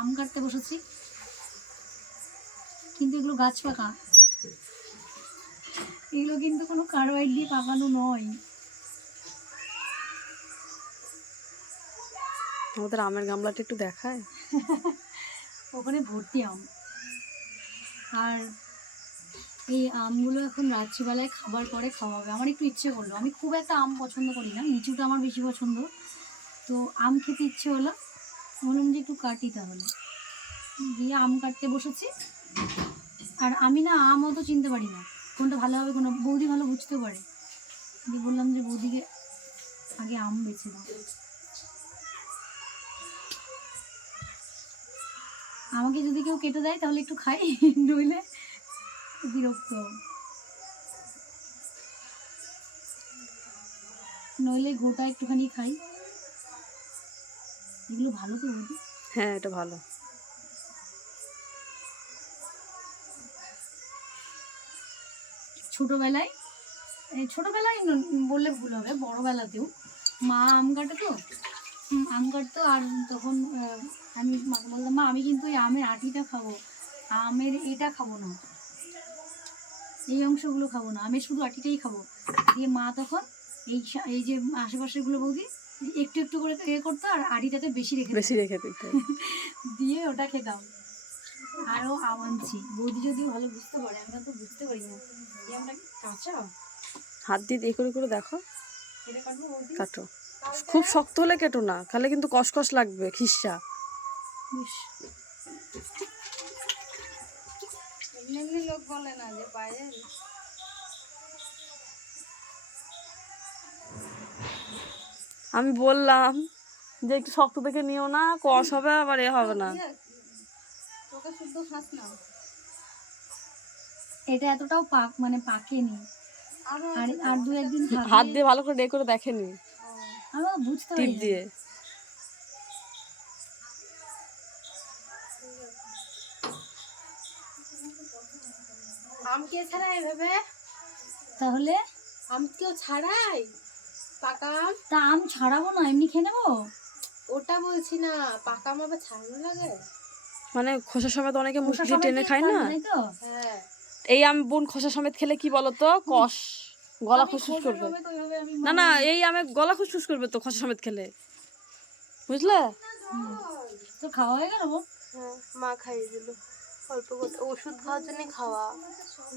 আম কাটতে বসেছি। কিন্তু এগুলো গাছ পাকা। এগুলো কিন্তু কোনো কার্বাইড দিয়ে পাকানো নয়। আমাদের আমের গামলাটা একটু দেখায়। ওখানে ভর্তি আম। আর এই আমগুলো এখন রাত্রিবেলায় খাবার পরে খাওয়া হবে আমার একটু ইচ্ছে করল। আমি খুব একটা আম পছন্দ করি না। লিচুটা আমার বেশি পছন্দ। তো আম খেতে ইচ্ছে হলো। বললাম যে একটু কাটি তাহলে। দিয়ে আম কাটতে বসেছি। আর আমি না আম অত চিনতে পারি না। কোনটা ভালো হবে কোনো বৌদি ভালো বুঝতে পারে। দিয়ে বললাম যে বৌদিকে আগে আম বেছে দাও আমাকে যদি কেউ কেটে দেয়, তাহলে একটু খাই। নইলে বিরক্ত নইলে গোটা একটুখানি খাই। এগুলো ভালো তো বৌদি? হ্যাঁ এটা ভালো। ছোটোবেলায়? এই ছোটোবেলায় বললে ভুল হবে বড়োবেলাতেও। মা আম কাটে তো? আম কাটতো আর তখন আমি মাকে বলতাম মা আমি কিন্তু ওই আমের আটিটা খাব। আমের এটা খাব না। এই অংশগুলো খাব না। আমের শুধু আটিটাই খাব। দিয়ে মা তখন এই এই যে আশেপাশেগুলো বৌদি একটু একটু করে এ করতো আর আড়িটাতে বেশি রেখে বেশি রেখে দিতে। দিয়ে ওটা খেতাম। আরও আম বৌদি যদিও ভালো বুঝতে পারে আমরা তো বুঝতে পারি না। এই আমরা কাঁচা? হাত দিয়ে দিয়ে করে করে দেখো। কাটো খুব শক্ত হলে কেটো না তাহলে কিন্তু কসকস লাগবে খিসা। এমনি লোক বলে না যে পায়ে আমি বললাম যে একটু শক্ত দেখে নিও না কষ হবে আবার এ হবে না। এটা এতটাও পাক মানে পাকেনি। আর আর দু একদিন হাত দিয়ে ভালো করে ডে করে দেখেনি। আমার বুঝতে টিপ পারি দিয়ে। আম কে ছাড়াই এভাবে তাহলে? আম কেউ ছাড়াই পাকা আম তা আম ছাড়াবো না এমনি খেয়ে নেব? ওটা বলছি না পাকা আম আবার ছাড়ানো লাগে? মানে খোসা সমেত অনেকে মুখ দিয়ে টেনে খায় না? তো? হ্যাঁ। এই আম বোন খোসা সমেত খেলে কি বলতো? কষ গলা খুসখুস করবে। না না এই আমে গলা খুসখুস করবে তো খোসা সমেত খেলে। বুঝলে? তো খাওয়া হয়ে গেল হ্যাঁ মা খাইয়ে দিল। অল্প ওষুধ খাওয়ার জন্য খাওয়া।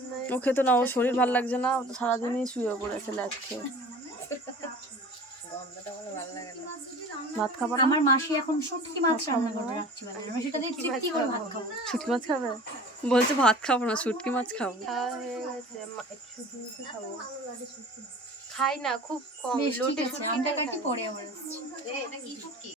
নয়- ও খেতো না ওর শরীর ভালো লাগছে না সারাদিনই শুয়ে পড়েছে খেয়ে ভাত খাব আমার মাসি এখন শুটকি মাছ রান্না করে রাখছি মানে আমি সেটা দিয়ে তৃপ্তি করে ভাত খাব। শুটকি মাছ খাবে? বলছে ভাত খাব না শুটকি মাছ খাব। খাই না খুব কম লোটে শুটকিটা কাটি পড়ে আমার এটা কি